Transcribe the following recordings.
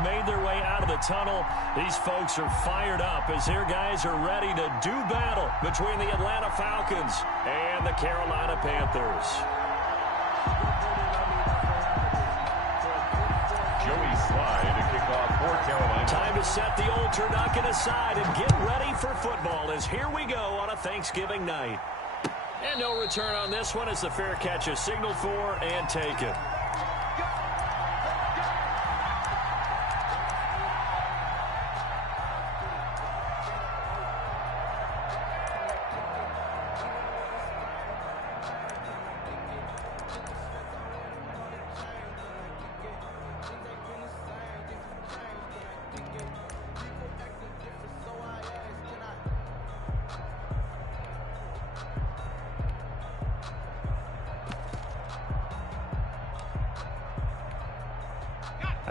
just made their way out of the tunnel. These folks are fired up as their guys are ready to do battle between the Atlanta Falcons and the Carolina Panthers. Joey Slye to kick off for Carolina. Time to set the old turducken aside and get ready for football as here we go on a Thanksgiving night. And no return on this one as the fair catch is signaled for and taken.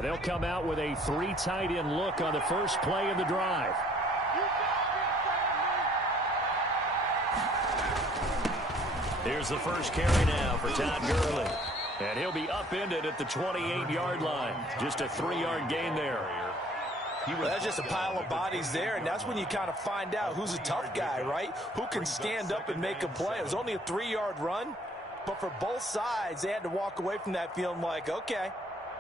They'll come out with a 3 tight end look on the first play of the drive. Here's the first carry now for Todd Gurley. And he'll be upended at the 28-yard line. Just a 3-yard gain there. That's just a pile of bodies there, and that's when you kind of find out who's a tough guy, right? Who can stand up and make a play. It was only a 3-yard run, but for both sides, they had to walk away from that feeling like, okay,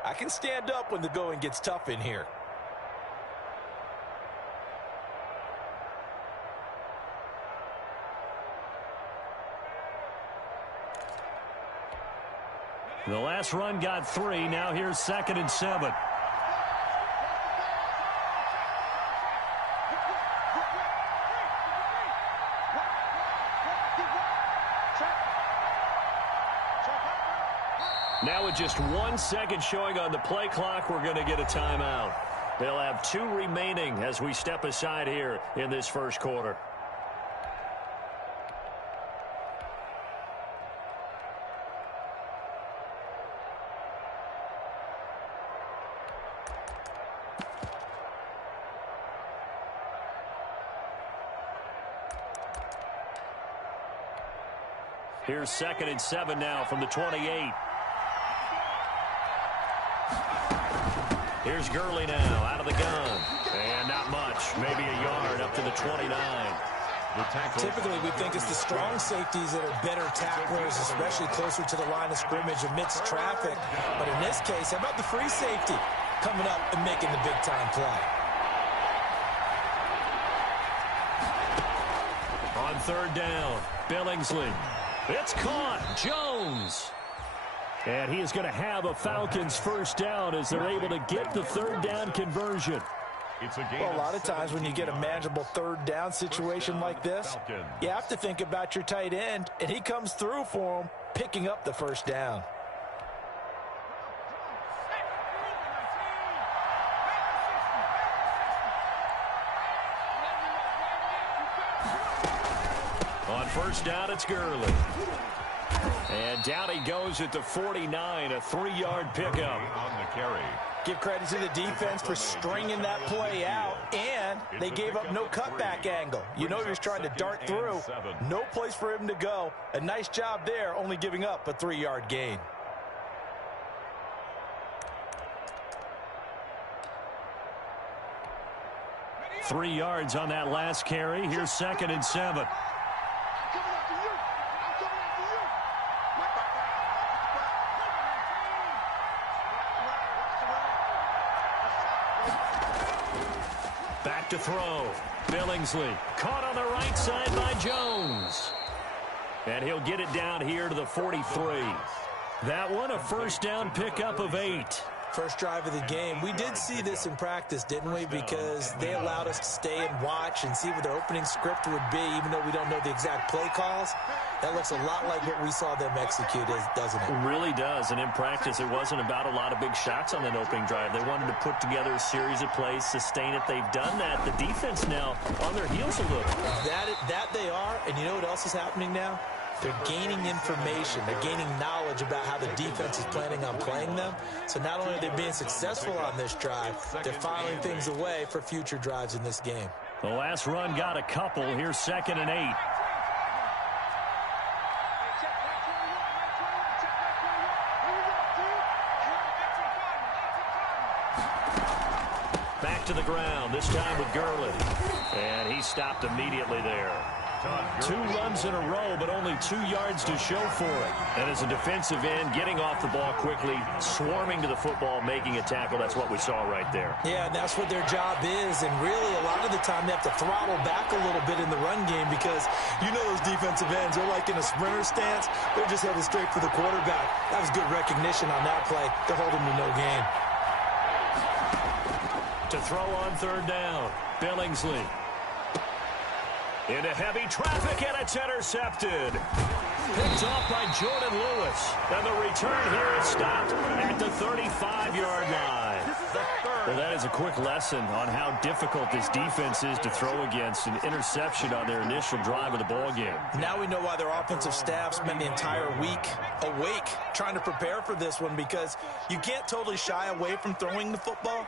I can stand up when the going gets tough in here. The last run got 3. Now here's 2nd and 7. Now with just 1 second showing on the play clock, we're going to get a timeout. They'll have 2 remaining as we step aside here in this first quarter. Here's 2nd and 7 now from the 28. Here's Gurley now out of the gun. And not much. Maybe a yard up to the 29. Typically, we think it's the strong safeties that are better tacklers, especially closer to the line of scrimmage amidst traffic. But in this case, how about the free safety coming up and making the big-time play? On 3rd down, Billingsley. It's caught. Jones. And he is going to have a Falcons first down as they're able to get the 3rd down conversion. Well, a lot of times when you get a manageable 3rd down situation like this, you have to think about your tight end, and he comes through for him, picking up the first down. On 1st down, it's Gurley. And down he goes at the 49, a 3-yard pickup. On the carry. Give credit to the defense for stringing that play out, and they gave up no cutback angle. You know he was trying to dart through. No place for him to go. A nice job there, only giving up a 3-yard gain. Three yards on that last carry. Here's 2nd and 7. Back to throw. Billingsley caught on the right side by Jones. And he'll get it down here to the 43. That one, a first down pickup of 8. First drive of the game. We did see this in practice, didn't we? Because they allowed us to stay and watch and see what their opening script would be, even though we don't know the exact play calls. That looks a lot like what we saw them execute, doesn't it? It really does. And in practice, it wasn't about a lot of big shots on that opening drive. They wanted to put together a series of plays, sustain it. They've done that. The defense now on their heels a little. That they are. And you know what else is happening now? They're gaining information. They're gaining knowledge about how the defense is planning on playing them. So not only are they being successful on this drive, they're filing things away for future drives in this game. The last run got a couple. Here's 2nd and 8. to the ground, this time with Gurley. And he stopped immediately there. 2 runs in a row, but only 2 yards to show for it. And as a defensive end, getting off the ball quickly, swarming to the football, making a tackle, that's what we saw right there. Yeah, and that's what their job is. And really, a lot of the time, they have to throttle back a little bit in the run game because you know those defensive ends, they're like in a sprinter stance. They're just headed straight for the quarterback. That was good recognition on that play. They're holding to no gain. To throw on 3rd down, Billingsley. Into heavy traffic, and it's intercepted. Picked off by Jordan Lewis. And the return here is stopped at the 35-yard line. Well, that is a quick lesson on how difficult this defense is to throw against. An interception on their initial drive of the ballgame. Now we know why their offensive staff spent the entire week awake trying to prepare for this one, because you can't totally shy away from throwing the football.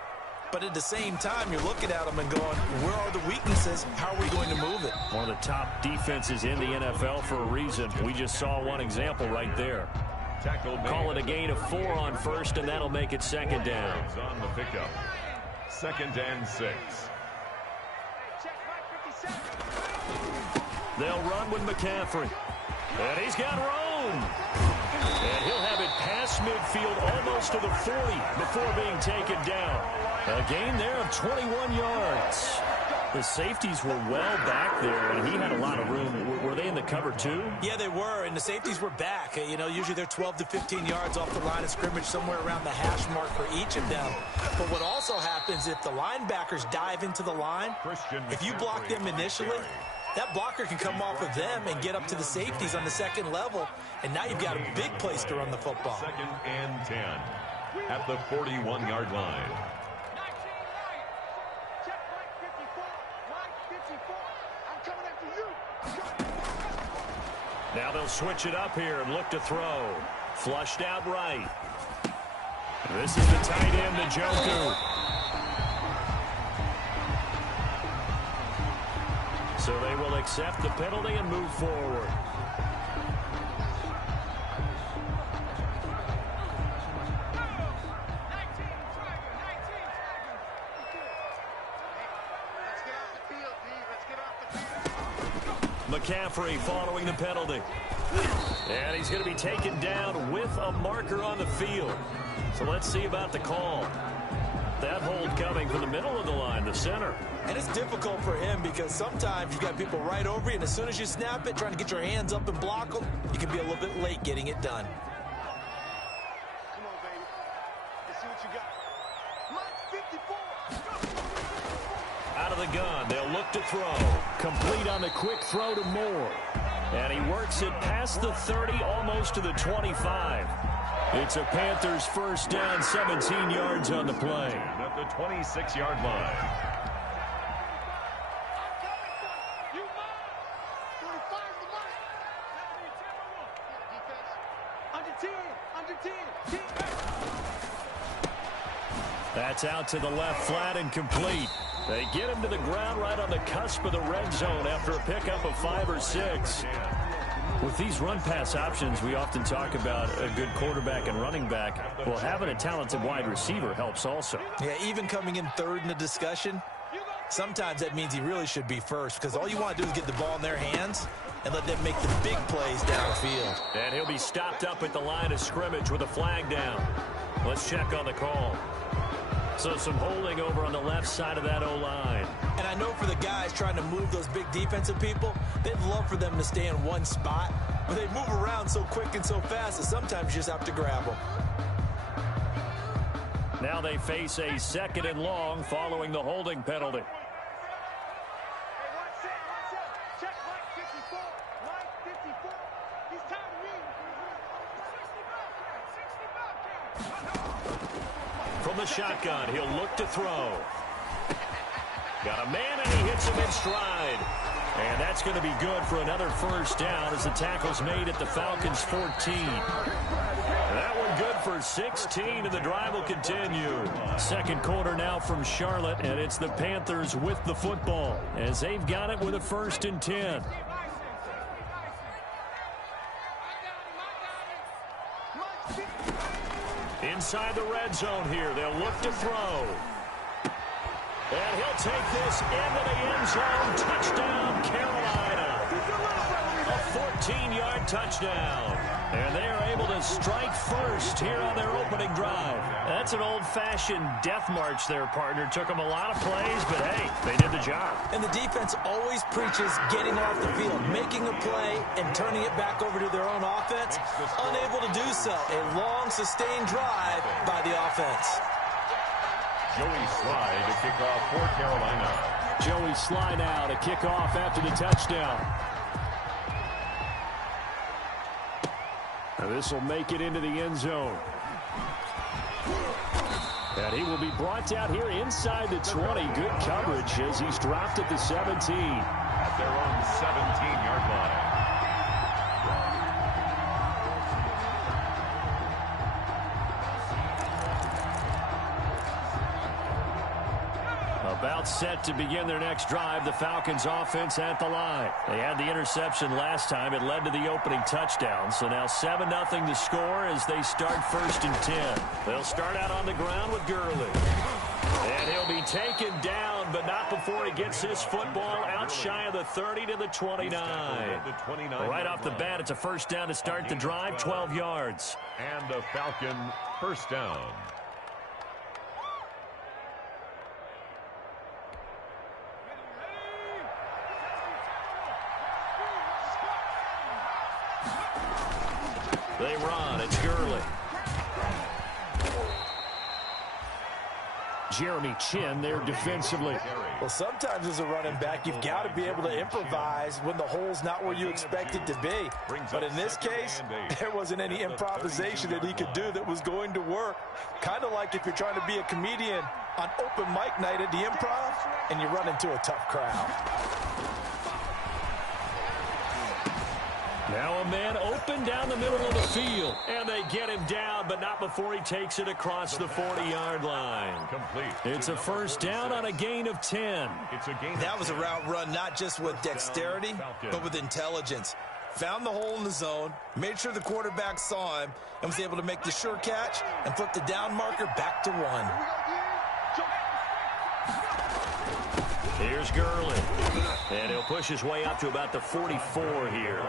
But at the same time, you're looking at them and going, where are the weaknesses? How are we going to move it? One of the top defenses in the NFL for a reason. We just saw one example right there. Call it a gain of 4 on 1st, and that'll make it 2nd down. On the pickup. 2nd and 6. They'll run with McCaffrey. And he's got room. And he'll have it past midfield almost to the 40 before being taken down. A gain there of 21 yards. The safeties were well back there, and he had a lot of room. Were they in the cover too? Yeah, they were, and the safeties were back. You know, usually they're 12 to 15 yards off the line of scrimmage, somewhere around the hash mark for each of them. But what also happens if the linebackers dive into the line, if you block them initially, that blocker can come off of them and get up to the safeties on the 2nd level, and now you've got a big place to run the football. 2nd and 10 at the 41-yard line. Now they'll switch it up here and look to throw. Flushed out right. This is the tight end, Njoku. So they will accept the penalty and move forward. McCaffrey following the penalty. And he's going to be taken down with a marker on the field. So let's see about the call. That hold coming from the middle of the line, the center. And it's difficult for him because sometimes you've got people right over you, and as soon as you snap it, trying to get your hands up and block them, you can be a little bit late getting it done. Come on, baby. Let's see what you got. Mike 54. Out of the gun, they'll look to throw. Complete on the quick throw to Moore. And he works it past the 30, almost to the 25. It's a Panthers 1st down, 17 yards on the play. At the 26-yard line. That's out to the left flat and complete. They get him to the ground right on the cusp of the red zone after a pickup of 5 or 6. With these run-pass options, we often talk about a good quarterback and running back. Well, having a talented wide receiver helps also. Yeah, even coming in 3rd in the discussion, sometimes that means he really should be first, because all you want to do is get the ball in their hands and let them make the big plays downfield. And he'll be stopped up at the line of scrimmage with a flag down. Let's check on the call. So some holding over on the left side of that O-line. And I know for the guys trying to move those big defensive people, they'd love for them to stay in one spot. But they move around so quick and so fast that sometimes you just have to grab them. Now they face a 2nd and long following the holding penalty. From the shotgun, he'll look to throw. Got a man, and he hits him in stride. And that's going to be good for another 1st down as the tackle's made at the Falcons' 14. That one good for 16, and the drive will continue. 2nd quarter now from Charlotte, and it's the Panthers with the football as they've got it with a 1st and 10. Inside the red zone here, they'll look to throw. take this into the end zone. Touchdown, Carolina. A 14-yard touchdown. And they are able to strike first here on their opening drive. That's an old-fashioned death march there, partner. Took them a lot of plays, but, hey, they did the job. And the defense always preaches getting off the field, making a play, and turning it back over to their own offense. Unable to do so. A long, sustained drive by the offense. Joey Slye to kick off for Carolina. Joey Slye now to kick off after the touchdown. Now this will make it into the end zone. And he will be brought down here inside the 20. Good coverage as he's dropped at the 17. At their own 17-yard line. About set to begin their next drive, the Falcons offense at the line. They had the interception last time. It led to the opening touchdown. So now 7-0 to score as they start 1st and 10. They'll start out on the ground with Gurley. And he'll be taken down, but not before he gets his football out shy of the 30 to the 29. Right off the bat, it's a first down to start the drive, 12 yards. And a Falcon first down. They run. It's Gurley. Jeremy Chin there defensively. Well, sometimes as a running back, you've got to be able to improvise when the hole's not where you expect it to be. But in this case, there wasn't any improvisation that he could do that was going to work. Kind of like if you're trying to be a comedian on open mic night at the Improv and you run into a tough crowd. Now a man open down the middle of the field. And they get him down, but not before he takes it across the 40-yard line. Complete. It's a first down on a gain of 10. That was a route run not just with dexterity, but with intelligence. Found the hole in the zone, made sure the quarterback saw him, and was able to make the sure catch and flip the down marker back to 1. Here's Gurley. And he'll push his way up to about the 44 here.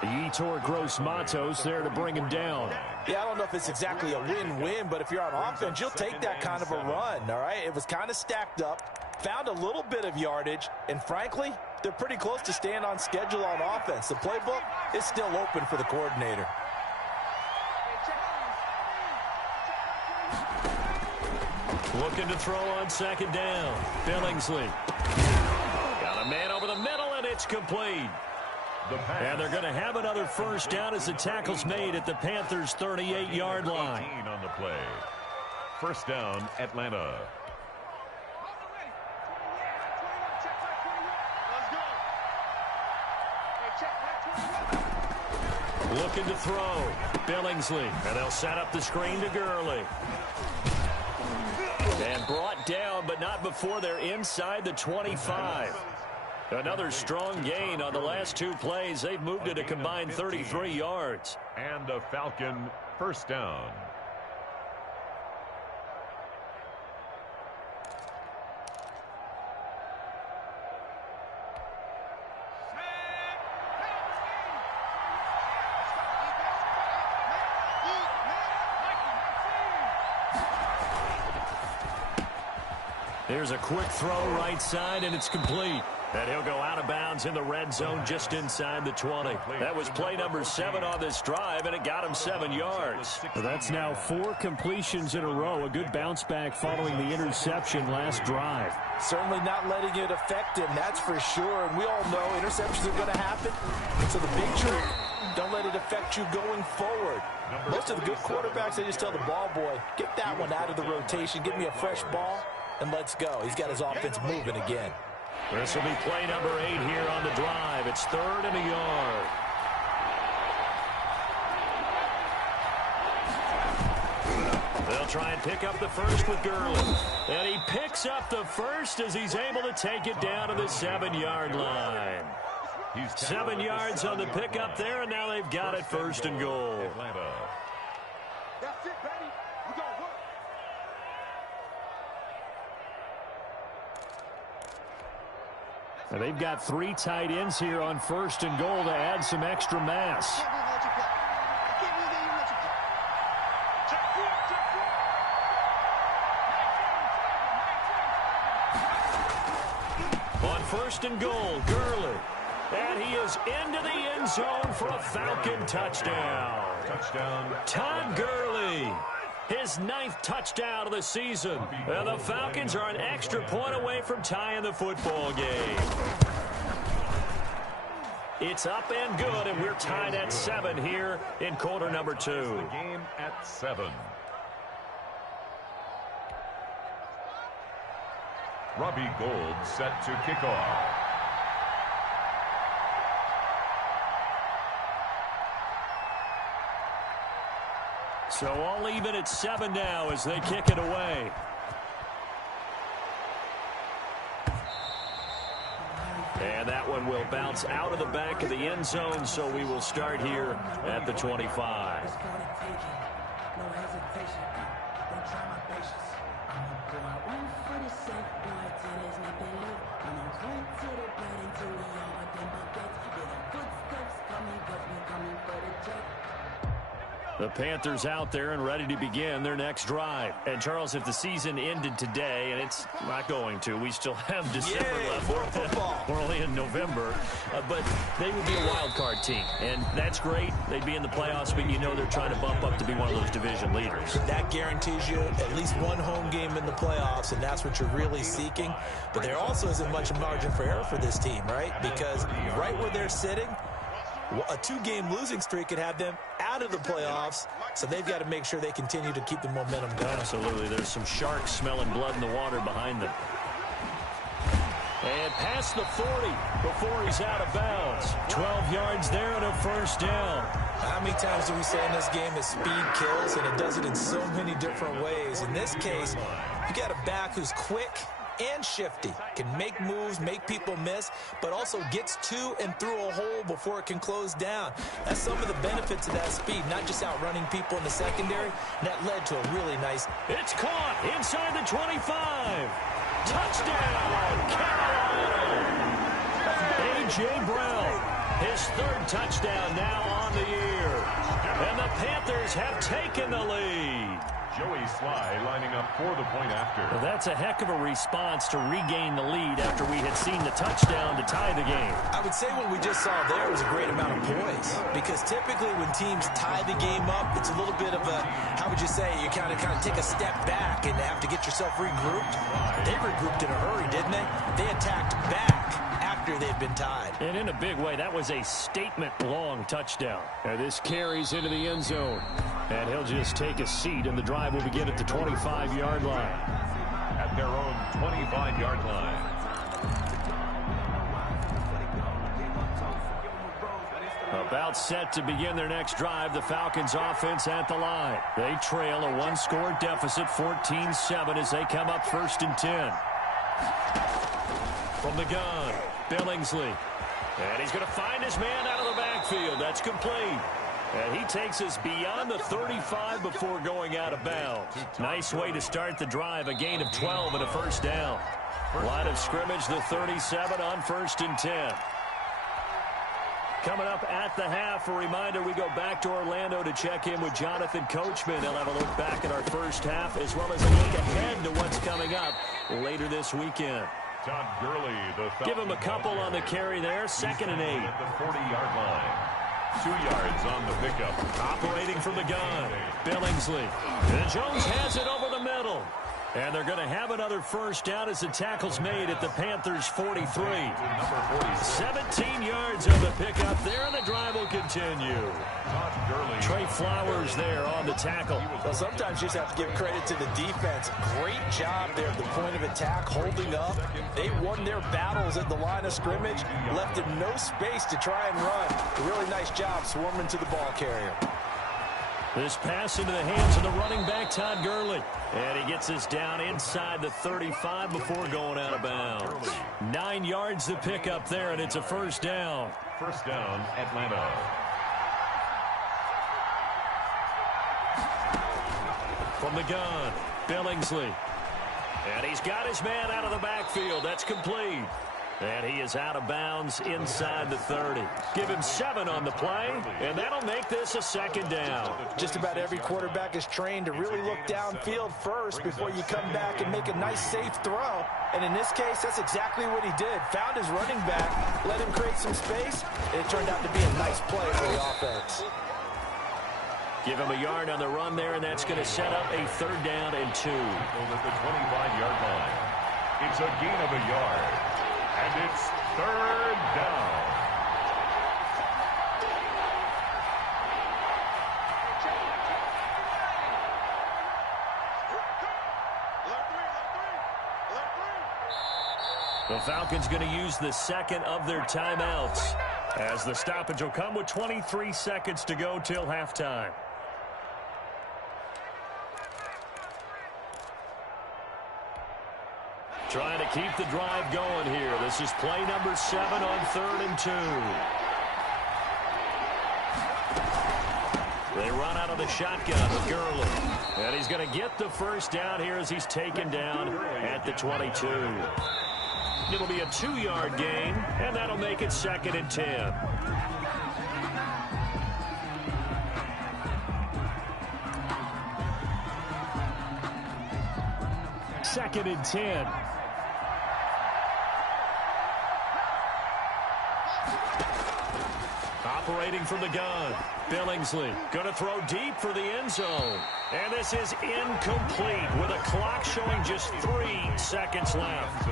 The Yetur Gross Matos there to bring him down. Yeah, I don't know if it's exactly a win-win, but if you're on offense, you'll take that kind of a run, all right? It was kind of stacked up, found a little bit of yardage, and frankly, they're pretty close to staying on schedule on offense. The playbook is still open for the coordinator. Looking to throw on second down. Billingsley. Got a man over the middle, and it's complete. And they're going to have another first down as the tackle's made at the Panthers' 38-yard line. On the play. First down, Atlanta. Looking to throw. Billingsley. And they'll set up the screen to Gurley. And brought down, but not before they're inside the 25. Another strong gain on the last 2 plays. They've moved it a combined 33 yards. And a Falcon first down. There's a quick throw right side, and it's complete. And he'll go out of bounds in the red zone just inside the 20. That was play number 7 on this drive, and it got him 7 yards. That's now 4 completions in a row. A good bounce back following the interception last drive. Certainly not letting it affect him, that's for sure. And we all know interceptions are going to happen. So the big trick, don't let it affect you going forward. Most of the good quarterbacks, they just tell the ball boy, get that one out of the rotation, give me a fresh ball, and let's go. He's got his offense moving again. This will be play number 8 here on the drive. It's 3rd and a yard. They'll try and pick up the first with Gurley. And he picks up the first as he's able to take it down to the 7-yard line. 7 yards on the pickup there, and now they've got it 1st and goal. That's it, baby. We gonna work. And they've got 3 tight ends here on 1st and goal to add some extra mass. On 1st and goal, Gurley. And he is into the end zone for a Falcon touchdown. Todd Gurley. His 9th touchdown of the season. And the Falcons are an extra point away from tying the football game. It's up and good, and we're tied at 7 here in quarter number 2. The game at 7. Robbie Gould set to kick off. So all even at 7 now as they kick it away. And that one will bounce out of the back of the end zone, so we will start here at the 25. The Panthers out there and ready to begin their next drive. And, Charles, if the season ended today, and it's not going to, we still have December left. More football. We're only in November. But they would be a wild card team. And that's great. They'd be in the playoffs, but you know they're trying to bump up to be one of those division leaders. That guarantees you at least one home game in the playoffs, and that's what you're really seeking. But there also isn't much margin for error for this team, right? Because right where they're sitting, a 2-game losing streak could have them out of the playoffs, so they've got to make sure they continue to keep the momentum going. Absolutely. There's some sharks smelling blood in the water behind them. And past the 40 before he's out of bounds. 12 yards there and a first down. How many times do we say in this game that speed kills, and it does it in so many different ways? In this case, you got a back who's quick and shifty, can make moves, make people miss, but also gets to and through a hole before it can close down. That's some of the benefits of that speed, not just outrunning people in the secondary. That led to a really nice... It's caught inside the 25. Touchdown, Carolina! A.J. Brown, his 3rd touchdown now on the year. And the Panthers have taken the lead. Joey Sly lining up for the point after. Well, that's a heck of a response to regain the lead after we had seen the touchdown to tie the game. I would say what we just saw there was a great amount of poise, because typically when teams tie the game up, it's a little bit of a, how would you say, you kind of take a step back and have to get yourself regrouped. They regrouped in a hurry, didn't they? They attacked back after they'd been tied. And in a big way, that was a statement-long touchdown. And this carries into the end zone. And he'll just take a seat, and the drive will begin at the 25-yard line. At their own 25-yard line. About set to begin their next drive, the Falcons offense at the line. They trail a 1-score deficit, 14-7, as they come up 1st and 10. From the gun, Billingsley. And he's going to find his man out of the backfield. That's complete. And he takes us beyond the 35 before going out of bounds. Nice way to start the drive, a gain of 12 and a first down. Line of scrimmage, the 37 on 1st and 10. Coming up at the half, a reminder, we go back to Orlando to check in with Jonathan Coachman. He'll have a look back at our first half, as well as a look ahead to what's coming up later this weekend. Todd Gurley, the Give him a couple on the carry there, 2nd and 8. At the 40-yard line. 2 yards on the pickup. Operating from the gun, Billingsley. And Jones has it over the middle. And they're going to have another first down as the tackle's made at the Panthers' 43. 17 yards on the pickup there, and the drive will continue. Trey Flowers there on the tackle. Well, sometimes you just have to give credit to the defense. Great job there at the point of attack, holding up. They won their battles at the line of scrimmage, left him no space to try and run. A really nice job swarming to the ball carrier. This pass into the hands of the running back, Todd Gurley. And he gets us down inside the 35 before going out of bounds. 9 yards to pick up there, and it's a first down. First down, Atlanta. From the gun, Billingsley. And he's got his man out of the backfield. That's complete. And he is out of bounds inside the 30. Give him 7 on the play, and that'll make this a second down. Just about every quarterback is trained to really look downfield first before you come back and make a nice, safe throw. And in this case, that's exactly what he did. Found his running back, let him create some space, and it turned out to be a nice play for the offense. Give him a yard on the run there, and that's going to set up a 3rd down and 2. Over the 25-yard line. It's a gain of a yard. And it's 3rd down. The Falcons going to use the second of their timeouts, as the stoppage will come with 23 seconds to go till halftime. Trying to keep the drive going here. This is play number 7 on 3rd and 2. They run out of the shotgun with Gurley. And he's going to get the first down here as he's taken down at the 22. It'll be a 2-yard gain, and that'll make it 2nd and 10. Second and 10. Operating from the gun. Billingsley going to throw deep for the end zone. And this is incomplete with a clock showing just 3 seconds left.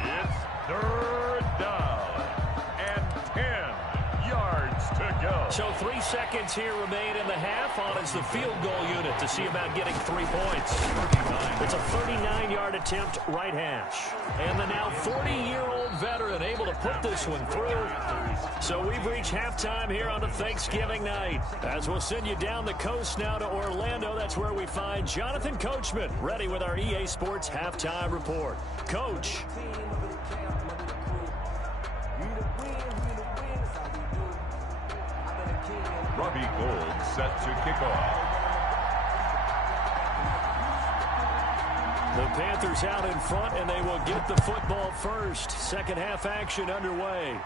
It's 3rd down and 10 yards to go. So 3 seconds here remain in the half on as the field goal unit to see about getting 3 points. It's a 39-yard attempt right hash. And the now 40-year-old veteran able to put this one through. So we've reached halftime here on a Thanksgiving night. As we'll send you down the coast now to Orlando, that's where we find Jonathan Coachman ready with our EA Sports halftime report. Coach. Robbie Gould set to kick off. The Panthers out in front, and they will get the football first. Second half action underway.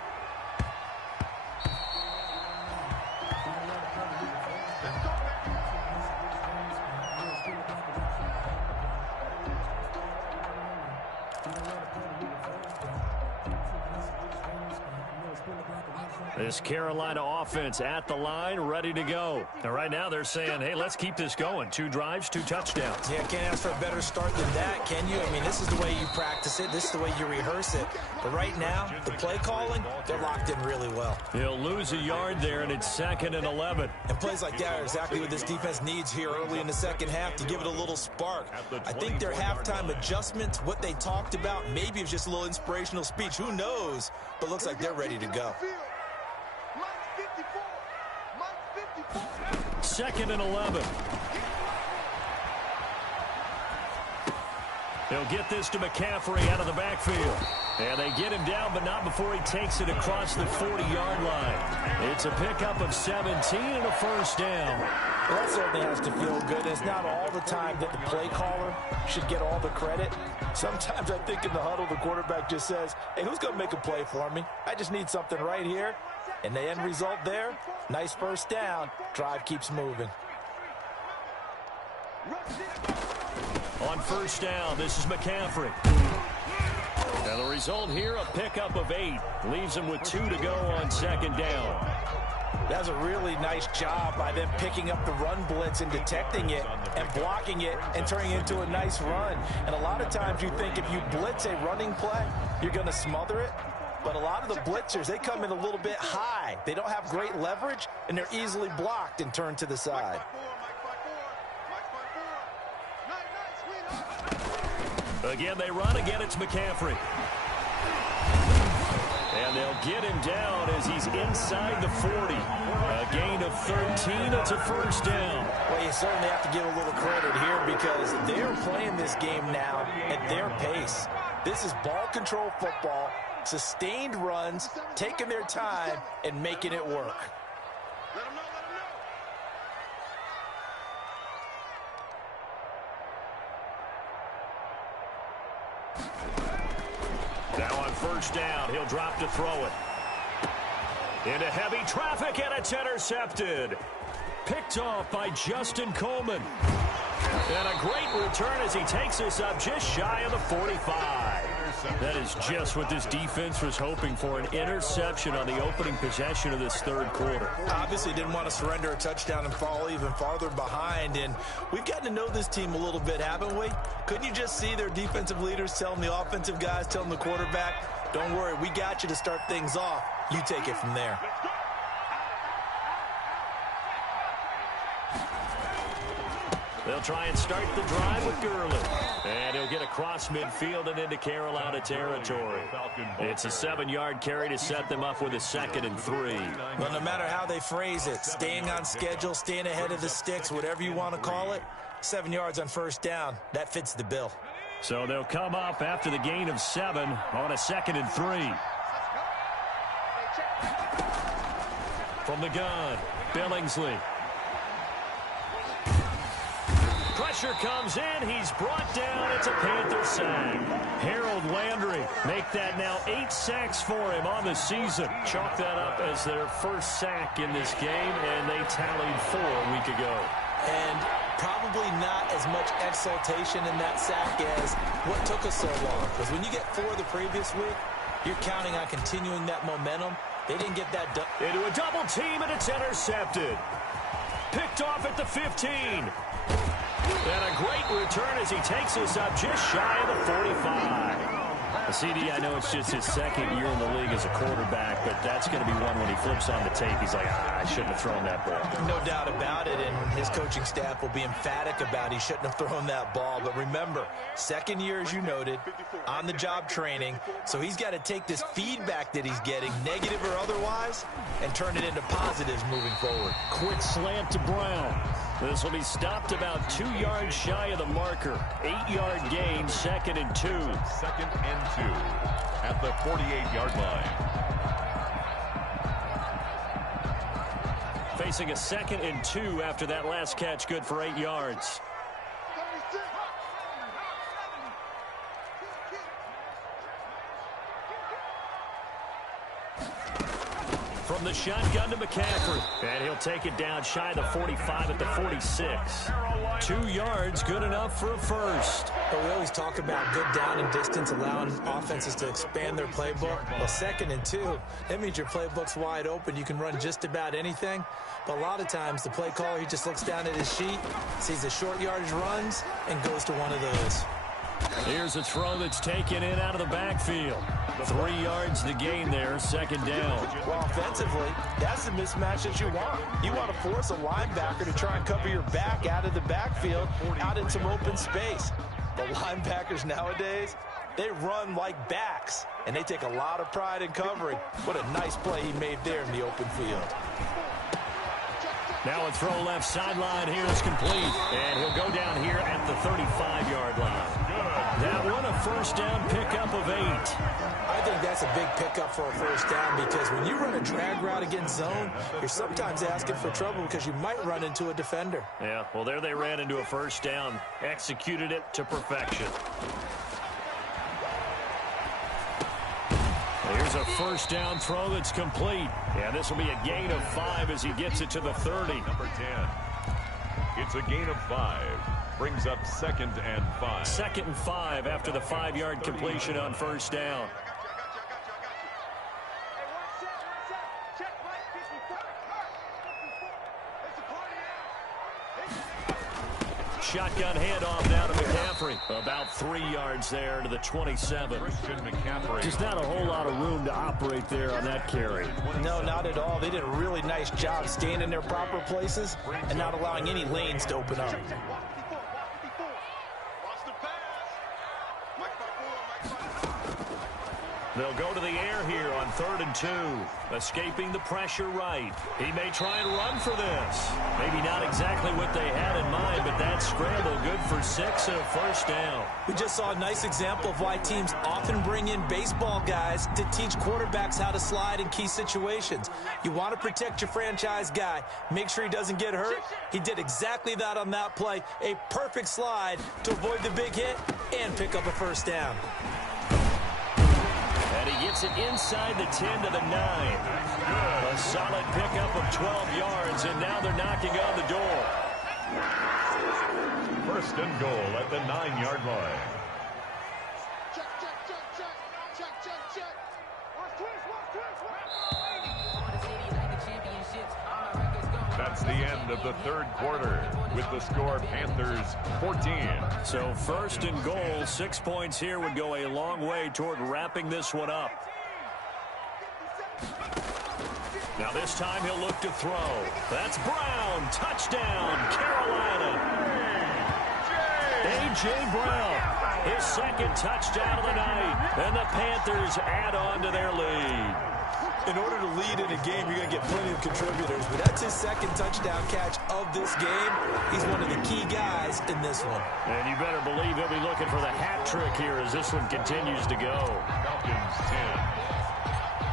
This Carolina offense at the line, ready to go. And right now they're saying, hey, let's keep this going. 2 drives, 2 touchdowns. Yeah, can't ask for a better start than that, can you? I mean, this is the way you practice it. This is the way you rehearse it. But right now, the play calling, they're locked in really well. He'll lose a yard there, and it's 2nd and 11. And plays like that are exactly what this defense needs here early in the second half to give it a little spark. I think their halftime adjustments, what they talked about, maybe it's just a little inspirational speech. Who knows? But looks like they're ready to go. 2nd and 11. They'll get this to McCaffrey out of the backfield. And they get him down, but not before he takes it across the 40-yard line. It's a pickup of 17 and a 1st down. Well, that certainly has to feel good. It's not all the time that the play caller should get all the credit. Sometimes I think in the huddle, the quarterback just says, hey, who's going to make a play for me? I just need something right here. And the end result there, nice 1st down. Drive keeps moving. On 1st down, this is McCaffrey. Now the result here, a pickup of 8. Leaves him with 2 to go on 2nd down. That's a really nice job by them picking up the run blitz and detecting it and blocking it and turning it into a nice run. And a lot of times you think if you blitz a running play, you're going to smother it. But a lot of the blitzers, they come in a little bit high. They don't have great leverage, and they're easily blocked and turned to the side. Again, they run. Again, it's McCaffrey. And they'll get him down as he's inside the 40. A gain of 13. It's a 1st down. Well, you certainly have to give a little credit here because they're playing this game now at their pace. This is ball control football. Sustained runs, taking their time, and making it work. Now first down. He'll drop to throw it. Into heavy traffic, and it's intercepted. Picked off by Justin Coleman. And a great return as he takes us up just shy of the 45. That is just what this defense was hoping for, an interception on the opening possession of this third quarter. Obviously didn't want to surrender a touchdown and fall even farther behind, and we've gotten to know this team a little bit, haven't we? Couldn't you just see their defensive leaders telling the offensive guys, telling the quarterback, don't worry, we got you to start things off. You take it from there. They'll try and start the drive with Gurley. And he'll get across midfield and into Carolina territory. It's a 7-yard carry to set them up with a 2nd and 3. Well, no matter how they phrase it, staying on schedule, staying ahead of the sticks, whatever you want to call it, 7 yards on first down, that fits the bill. So they'll come up after the gain of 7 on a 2nd and 3. From the gun, Billingsley. Pressure comes in. He's brought down. It's a Panther sack. Harold Landry make that now 8 sacks for him on the season. Chalk that up as their first sack in this game, and they tallied 4 a week ago. And probably not as much exultation in that sack as what took us so long. Because when you get 4 the previous week, you're counting on continuing that momentum. They didn't get that done. Into a double team, and it's intercepted. Picked off at the 15. And a great return as he takes us up just shy of the 45. CD, I know it's just his 2nd year in the league as a quarterback, but that's going to be one when he flips on the tape. He's like, I shouldn't have thrown that ball. No doubt about it, and his coaching staff will be emphatic about he shouldn't have thrown that ball. But remember, 2nd year, as you noted, on-the-job training, so he's got to take this feedback that he's getting, negative or otherwise, and turn it into positives moving forward. Quick slant to Brown. This will be stopped about 2 yards shy of the marker. 8-yard gain, 2nd and 2. 2nd and 2 at the 48-yard line. Facing a 2nd and 2 after that last catch, good for 8 yards. From the shotgun to McCaffrey. And he'll take it down shy of the 45 at the 46. 2 yards, good enough for a first. But we always talk about good down and distance, allowing offenses to expand their playbook. Well, 2nd and 2, that means your playbook's wide open. You can run just about anything. But a lot of times, the play caller, he just looks down at his sheet, sees the short yardage runs, and goes to one of those. Here's a throw that's taken in out of the backfield. 3 yards to gain there, 2nd down. Well, offensively, that's the mismatch that you want. You want to force a linebacker to try and cover your back out of the backfield, out in some open space. The linebackers nowadays, they run like backs, and they take a lot of pride in covering. What a nice play he made there in the open field. Now a throw left sideline here is complete. And he'll go down here at the 35-yard line. That one a first down pickup of 8. I think that's a big pickup for a first down because when you run a drag route against zone, you're sometimes asking for trouble because you might run into a defender. Yeah, well, there they ran into a first down. Executed it to perfection. Here's a first down throw that's complete. Yeah, this will be a gain of 5 as he gets it to the 30. Number 10. It's a gain of 5. Brings up 2nd and 5. 2nd and 5 after the 5-yard completion on first down. Shotgun handoff now to McCaffrey. About 3 yards there to the 27. Just not a whole lot of room to operate there on that carry. No, not at all. They did a really nice job staying in their proper places and not allowing any lanes to open up. They'll go to the air here on 3rd and 2. Escaping the pressure right. He may try and run for this. Maybe not exactly what they had in mind, but that scramble good for 6 and a first down. We just saw a nice example of why teams often bring in baseball guys to teach quarterbacks how to slide in key situations. You want to protect your franchise guy. Make sure he doesn't get hurt. He did exactly that on that play. A perfect slide to avoid the big hit and pick up a first down. And he gets it inside the 10 to the 9. A solid pickup of 12 yards, and now they're knocking on the door. First and goal at the 9-yard line. That's the end of the third quarter with the score Panthers 14. So first and goal, 6 points here would go a long way toward wrapping this one up. Now this time he'll look to throw. That's Brown. Touchdown, Carolina. A.J. Brown, his second touchdown of the night. And the Panthers add on to their lead. In order to lead in a game, you're going to get plenty of contributors. But that's his second touchdown catch of this game. He's one of the key guys in this one. And you better believe he'll be looking for the hat trick here as this one continues to go. Falcons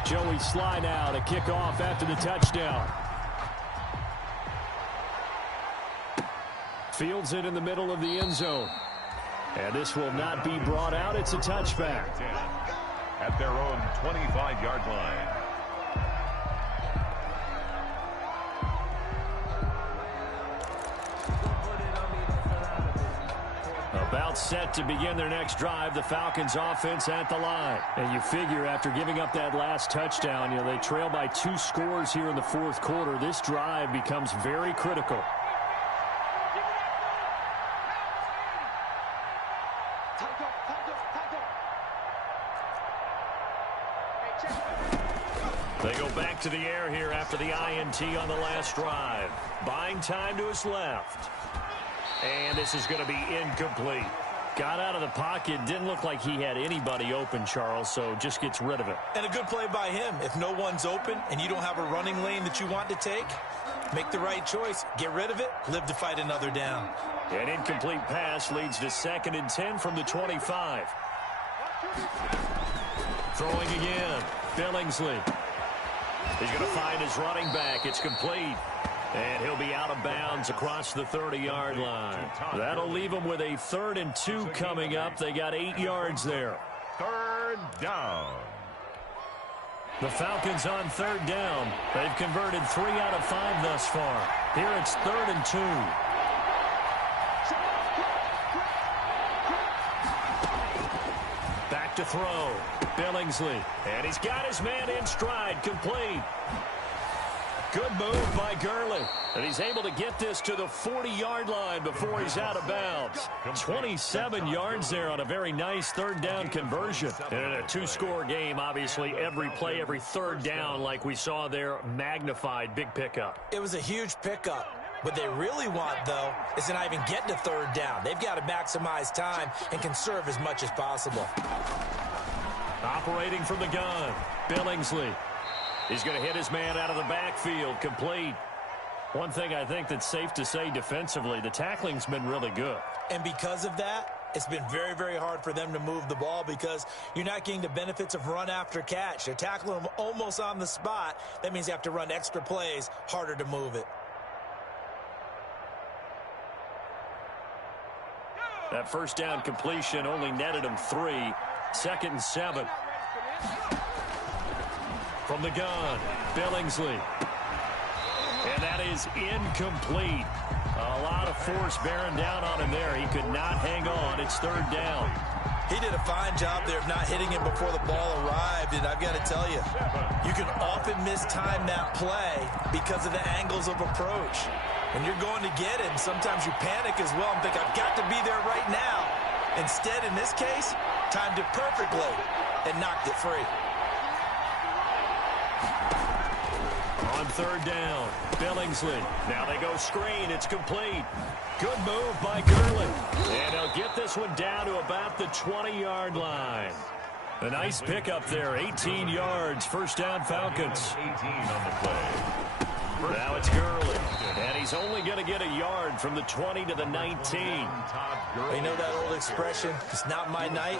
10. Joey Sly now to kick off after the touchdown. Fields it in the middle of the end zone. And this will not be brought out. It's a touchback. At their own 25-yard line. About set to begin their next drive, the Falcons offense at the line. And you figure after giving up that last touchdown, they trail by 2 scores here in the fourth quarter. This drive becomes very critical. They go back to the air here after the INT on the last drive. Buying time to his left. And this is going to be incomplete. Got out of the pocket. Didn't look like he had anybody open, Charles, so just gets rid of it. And a good play by him. If no one's open and you don't have a running lane that you want to take, make the right choice. Get rid of it. Live to fight another down. An incomplete pass leads to 2nd and 10 from the 25. Throwing again. Billingsley. He's going to find his running back. It's complete. And he'll be out of bounds across the 30-yard line. That'll leave him with a 3rd and 2 coming up. They got 8 yards there. 3rd down. The Falcons on 3rd down. They've converted 3 out of 5 thus far. Here it's 3rd and 2. Back to throw. Billingsley. And he's got his man in stride. Complete. Good move by Gurley. And he's able to get this to the 40-yard line before he's out of bounds. 27 yards there on a very nice 3rd down conversion. And in a 2-score game, obviously, every play, every 3rd down, like we saw there, magnified. Big pickup. It was a huge pickup. What they really want, though, is to not even get to 3rd down. They've got to maximize time and conserve as much as possible. Operating from the gun, Billingsley. He's going to hit his man out of the backfield. Complete. One thing I think that's safe to say defensively, the tackling's been really good. And because of that, it's been very, very hard for them to move the ball because you're not getting the benefits of run after catch. They're tackling them almost on the spot. That means you have to run extra plays, harder to move it. That 1st down completion only netted him 3. 2nd and 7. From the gun, Billingsley. And that is incomplete. A lot of force bearing down on him there. He could not hang on. It's 3rd down. He did a fine job there of not hitting him before the ball arrived. And I've got to tell you, you can often mistime that play because of the angles of approach. When you're going to get him, sometimes you panic as well and think, I've got to be there right now. Instead, in this case, timed it perfectly and knocked it free. On 3rd down, Billingsley. Now they go screen. It's complete. Good move by Gurley. And he'll get this one down to about the 20-yard line. A nice pickup there. 18 yards. 1st down, Falcons. 18 on the play. Now it's Gurley. And he's only going to get a yard from the 20 to the 19. You know that old expression, it's not my night?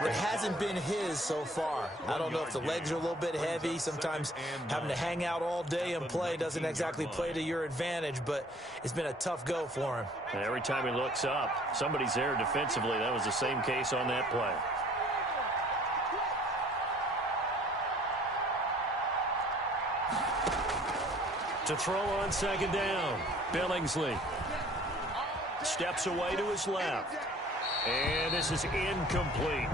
It hasn't been his so far. I don't know if the legs are a little bit heavy. Sometimes having to hang out all day and play doesn't exactly play to your advantage, but it's been a tough go for him. And every time he looks up, somebody's there defensively. That was the same case on that play. To throw on second down, Billingsley steps away to his left. And this is incomplete.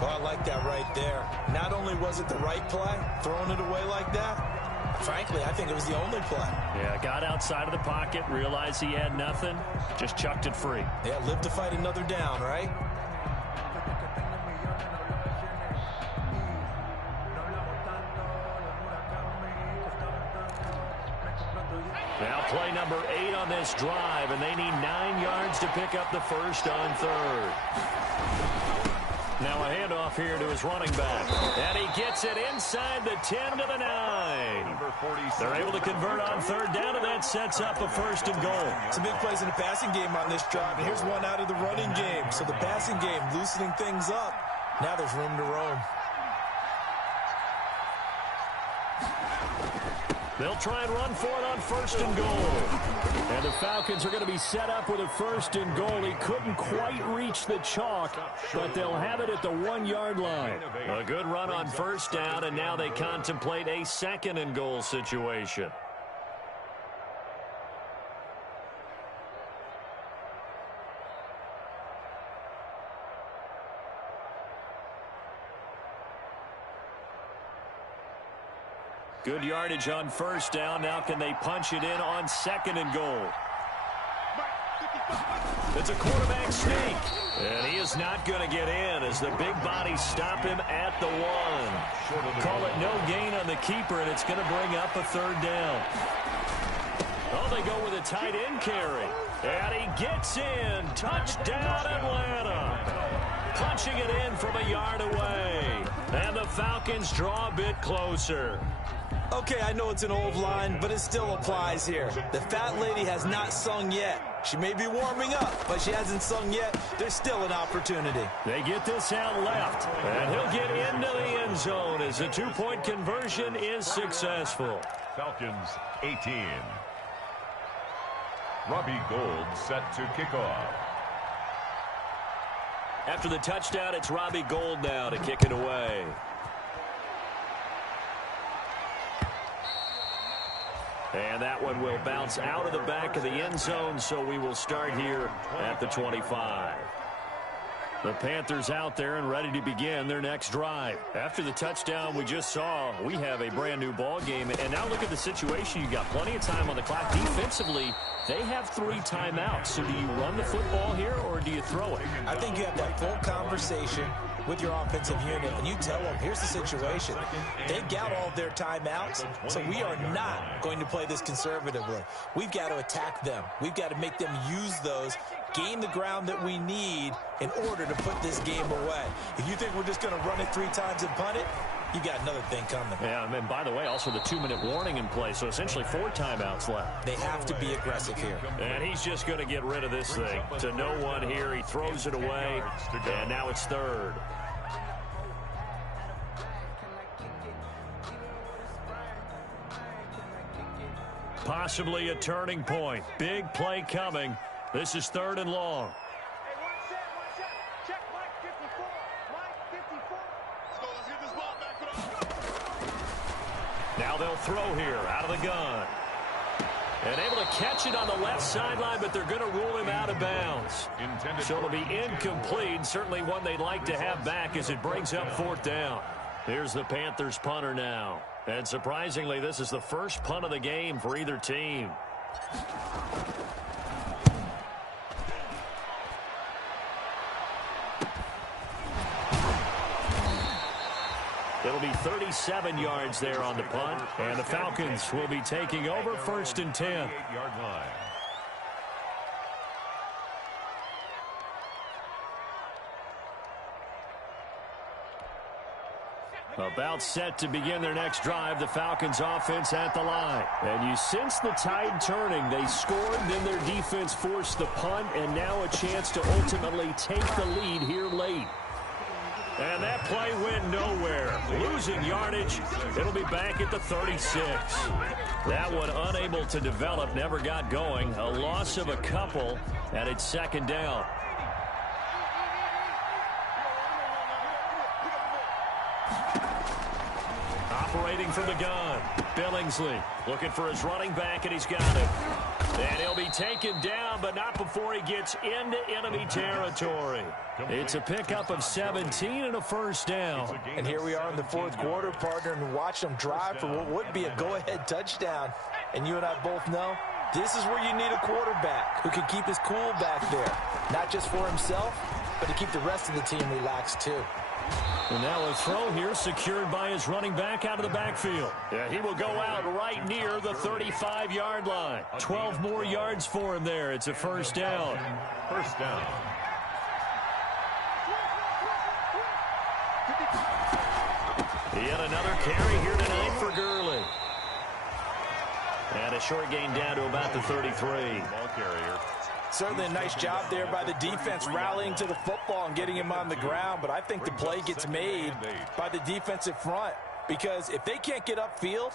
Oh, I like that right there. Not only was it the right play, throwing it away like that, frankly, I think it was the only play. Yeah, got outside of the pocket, realized he had nothing, just chucked it free. Yeah, live to fight another down, right? Now play number 8 on this drive, and they need 9 yards to pick up the first on third. Now a handoff here to his running back. And he gets it inside the 10 to the 9. They're able to convert on third down, and that sets up a first and goal. Some big plays in the passing game on this drive, and here's one out of the running game. So the passing game loosening things up. Now there's room to roam. They'll try and run for it on first and goal. And the Falcons are going to be set up with a first and goal. He couldn't quite reach the chalk, but they'll have it at the 1-yard line. A good run on first down, and now they contemplate a second and goal situation. Good yardage on first down. Now can they punch it in on second and goal? It's a quarterback sneak. And he is not going to get in as the big bodies stop him at the 1. Call it no gain on the keeper, and it's going to bring up a third down. Oh, they go with a tight end carry. And he gets in. Touchdown, Atlanta. Punching it in from a yard away. And the Falcons draw a bit closer. Okay, I know it's an old line, but it still applies here. The fat lady has not sung yet. She may be warming up, but she hasn't sung yet. There's still an opportunity. They get this out left, and he'll get into the end zone as the 2-point conversion is successful. Falcons 18. Robbie Gould set to kick off. After the touchdown, it's Robbie Gould now to kick it away. And that one will bounce out of the back of the end zone, so we will start here at the 25. The Panthers out there and ready to begin their next drive. After the touchdown we just saw, we have a brand new ball game. And now look at the situation. You got plenty of time on the clock. Defensively, they have 3 timeouts. So do you run the football here or do you throw it? I think you have that full conversation with your offensive unit, and you tell them, here's the situation. They've got all of their timeouts, so we are not going to play this conservatively. We've got to attack them. We've got to make them use those, gain the ground that we need in order to put this game away. If you think we're just going to run it 3 times and punt it, you got another thing coming. Yeah, and by the way, also the 2-minute warning in play, so essentially 4 timeouts left. They have to be aggressive here. And he's just going to get rid of this thing. To no one here, he throws it away, and now it's third. Possibly a turning point. Big play coming. This is third and long. Hey, watch that. Check Mike 54. Mike 54. Let's get this ball back. Now they'll throw here out of the gun. And able to catch it on the left sideline, but they're going to rule him out of bounds. So it'll be incomplete. Certainly one they'd like to have back as it brings up 4th down. Here's the Panthers punter now. And surprisingly, this is the first punt of the game for either team. It'll be 37 yards there on the punt. And the Falcons will be taking over 1st and 10. 8-yard line. About set to begin their next drive, the Falcons offense at the line. And you sense the tide turning. They scored, then their defense forced the punt, and now a chance to ultimately take the lead here late. And that play went nowhere. Losing yardage. It'll be back at the 36. That one unable to develop, never got going. A loss of a couple, and it's 2nd down. Operating from the gun. Billingsley looking for his running back, and he's got it. And he'll be taken down, but not before he gets into enemy territory. It's a pickup of 17 and a first down. And here we are in the fourth quarter, partner, and watch them drive for what would be a go-ahead touchdown. And you and I both know this is where you need a quarterback who can keep his cool back there. Not just for himself, but to keep the rest of the team relaxed too. And now a throw here secured by his running back out of the backfield. Yeah, he will go out right near the 35-yard line. 12 more yards for him there. It's a first down. First down. Yet another carry here tonight for Gurley. And a short gain down to about the 33. Ball carrier. Certainly a nice job there by the defense rallying to the football and getting him on the ground, but I think the play gets made by the defensive front because if they can't get upfield,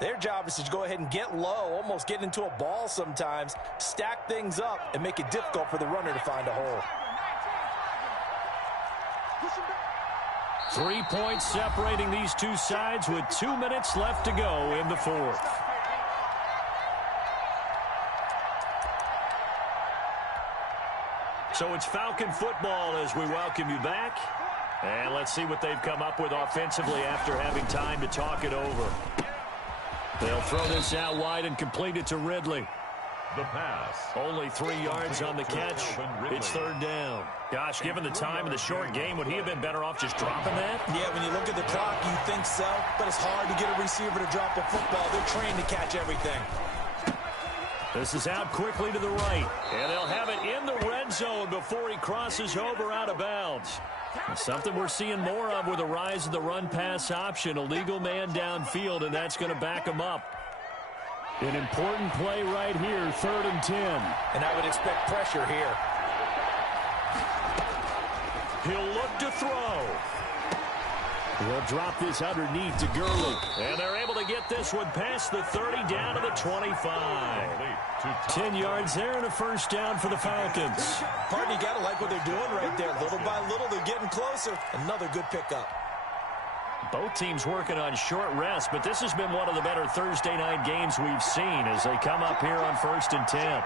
their job is to go ahead and get low, almost get into a ball sometimes, stack things up, and make it difficult for the runner to find a hole. 3 points separating these two sides with 2 minutes left to go in the fourth. So it's Falcon football as we welcome you back. And let's see what they've come up with offensively after having time to talk it over. They'll throw this out wide and complete it to Ridley. The pass. Only 3 yards on the catch. It's third down. Gosh, given the time of the short game, would he have been better off just dropping that? Yeah, when you look at the clock, you think so, but it's hard to get a receiver to drop a football. They're trained to catch everything. This is out quickly to the right, and they'll have it in the red zone before he crosses over out of bounds. Something we're seeing more of with the rise of the run-pass option, a legal man downfield, and that's going to back him up. An important play right here, 3rd and 10. And I would expect pressure here. He'll look to throw. They'll drop this underneath to Gurley. And they're able to get this one past the 30 down to the 25. 10 yards there and a first down for the Falcons. Partner, you got to like what they're doing right there. Little by little, they're getting closer. Another good pickup. Both teams working on short rest, but this has been one of the better Thursday night games we've seen as they come up here on 1st and 10.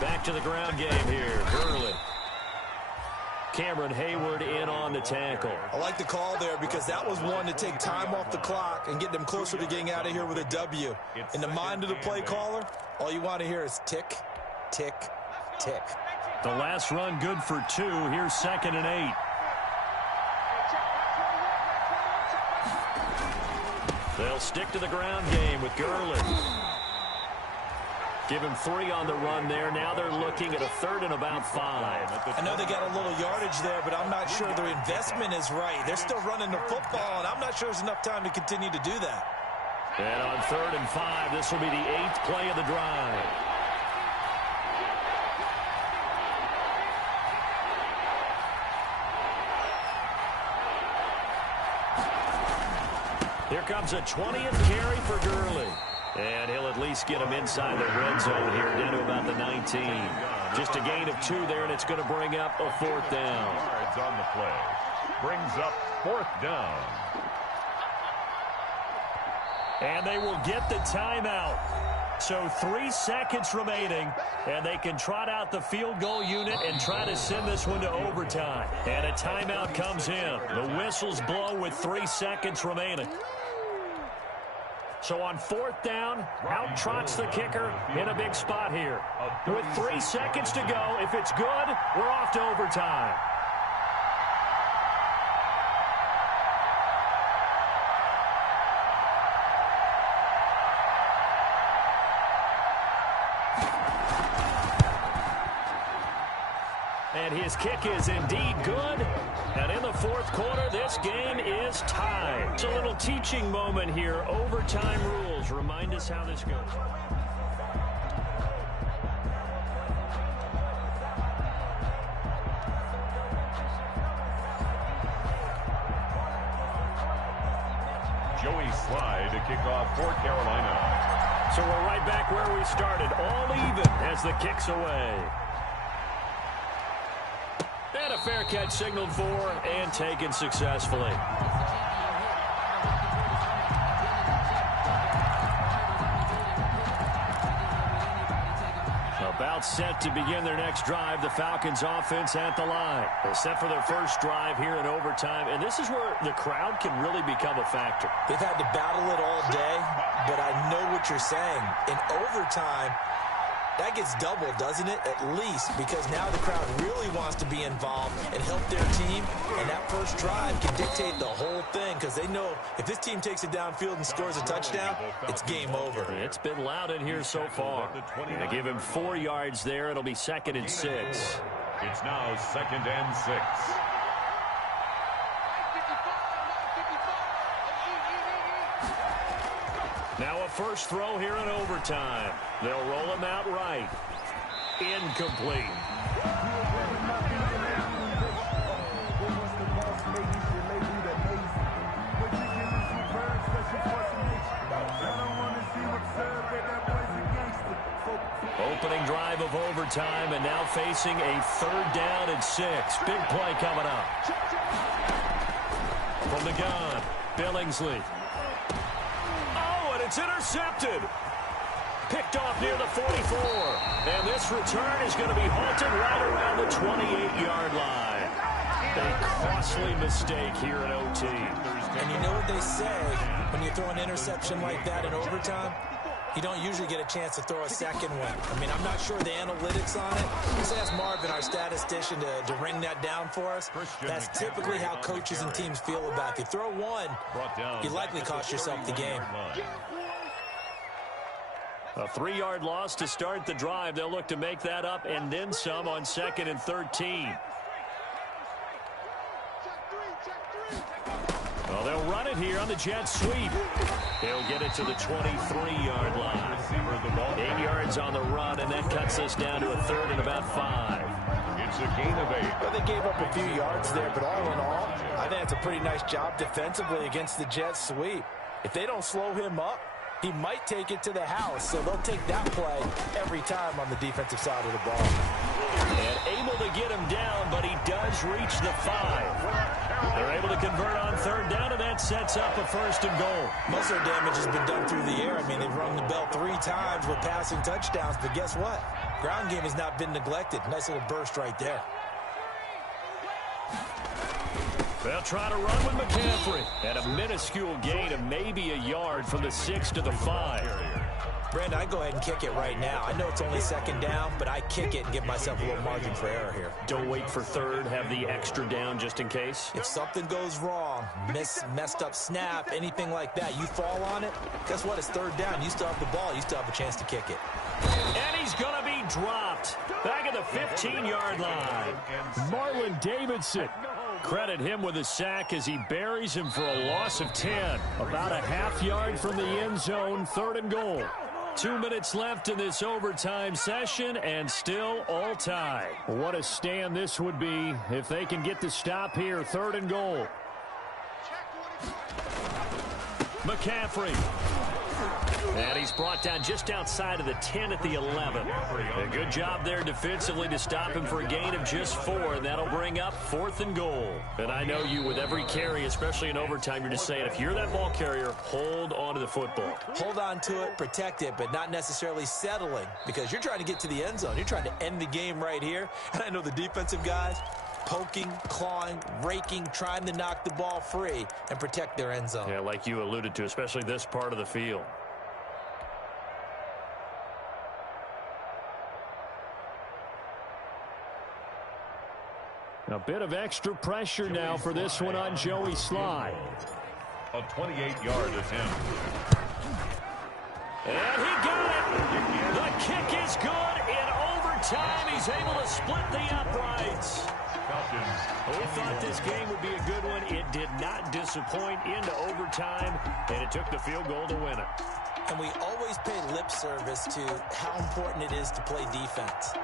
Back to the ground game here. Gurley. Cameron Hayward in on the tackle. I like the call there because that was one to take time off the clock and get them closer to getting out of here with a W. In the mind of the play caller, all you want to hear is tick, tick, tick. The last run good for 2. Here's 2nd and 8. They'll stick to the ground game with Gurley. Give him 3 on the run there. Now they're looking at a 3rd and about 5. I know they got a little yardage there, but I'm not sure their investment is right. They're still running the football, and I'm not sure there's enough time to continue to do that. And on 3rd and 5, this will be the 8th play of the drive. Here comes a 20th carry for Gurley. And he'll at least get him inside the red zone here, down to about the 19. Just a gain of 2 there, and it's going to bring up a 4th down. Yards on the play. Brings up 4th down. And they will get the timeout. So 3 seconds remaining, and they can trot out the field goal unit and try to send this one to overtime. And a timeout comes in. The whistles blow with 3 seconds remaining. So on 4th down, out trots the kicker in a big spot here. With 3 seconds to go, if it's good, we're off to overtime. And his kick is indeed good. And in the 4th quarter, this game is tied. It's a little teaching moment here. Overtime rules. Remind us how this goes. Joey Slye to kick off for Carolina. So we're right back where we started. All even as the kick's away. And a fair catch signaled for and taken successfully. About set to begin their next drive. The Falcons offense at the line. They're set for their first drive here in overtime. And this is where the crowd can really become a factor. They've had to battle it all day, but I know what you're saying. In overtime, that gets doubled, doesn't it? At least, because now the crowd really wants to be involved and help their team. And that first drive can dictate the whole thing because they know if this team takes it downfield and scores a touchdown, it's game over. It's been loud in here so far. They give him 4 yards there. It'll be 2nd and 6. It's now 2nd and 6. Now a first throw here in overtime. They'll roll him out right. Incomplete. Opening drive of overtime, and now facing a 3rd down and 6. Big play coming up. From the gun, Billingsley. It's intercepted. Picked off near the 44. And this return is going to be halted right around the 28-yard line. A costly mistake here in OT. And you know what they say, when you throw an interception like that in overtime, you don't usually get a chance to throw a second one. I mean, I'm not sure the analytics on it. Let's ask Marvin, our statistician, to ring that down for us. That's typically how coaches and teams feel about it. If you throw one, you likely cost yourself the game. A 3-yard loss to start the drive. They'll look to make that up and then some on 2nd and 13. Well, they'll run it here on the jet sweep. He'll get it to the 23-yard line. 8 yards on the run, and that cuts us down to a 3rd and about 5. It's a gain of 8. Well, they gave up a few yards there, but all in all, I think it's a pretty nice job defensively against the jet sweep. If they don't slow him up, he might take it to the house, so they'll take that play every time on the defensive side of the ball. And able to get him down, but he does reach the 5. They're able to convert on 3rd down, and that sets up a 1st and goal. Most of their damage has been done through the air. I mean, they've rung the bell 3 times with passing touchdowns, but guess what? Ground game has not been neglected. Nice little burst right there. They'll try to run with McCaffrey. And a minuscule gain of maybe a yard from the 6 to the 5. Brandon, I go ahead and kick it right now. I know it's only 2nd down, but I kick it and give myself a little margin for error here. Don't wait for 3rd. Have the extra down just in case. If something goes wrong, messed up snap, anything like that, you fall on it, guess what? It's 3rd down. You still have the ball. You still have a chance to kick it. And he's going to be dropped. Back at the 15-yard line. Marlon Davidson. Credit him with a sack as he buries him for a loss of 10. About a half yard from the end zone, 3rd and goal. 2 minutes left in this overtime session, and still all tied. What a stand this would be if they can get the stop here. 3rd and goal. McCaffrey. And he's brought down just outside of the 10 at the 11. A good job there defensively to stop him for a gain of just 4, and that'll bring up 4th and goal. And I know you, with every carry, especially in overtime, you're just saying, if you're that ball carrier, hold on to the football. Hold on to it, protect it, but not necessarily settling, because you're trying to get to the end zone. You're trying to end the game right here. And I know the defensive guys, poking, clawing, raking, trying to knock the ball free and protect their end zone. Yeah, like you alluded to, especially this part of the field. A bit of extra pressure now for this one on Joey Sly. A 28-yard attempt. And he got it. The kick is good. In overtime, he's able to split the uprights. We thought this game would be a good one. It did not disappoint into overtime, and it took the field goal to win it. And we always pay lip service to how important it is to play defense.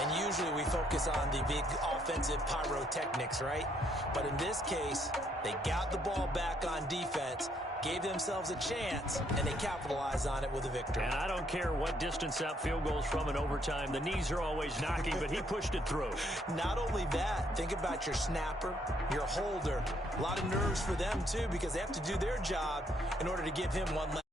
And usually we focus on the big offensive pyrotechnics, right? But in this case, they got the ball back on defense, gave themselves a chance, and they capitalized on it with a victory. And I don't care what distance out field goals from in overtime. The knees are always knocking, but he pushed it through. Not only that, think about your snapper, your holder. A lot of nerves for them, too, because they have to do their job in order to give him one last.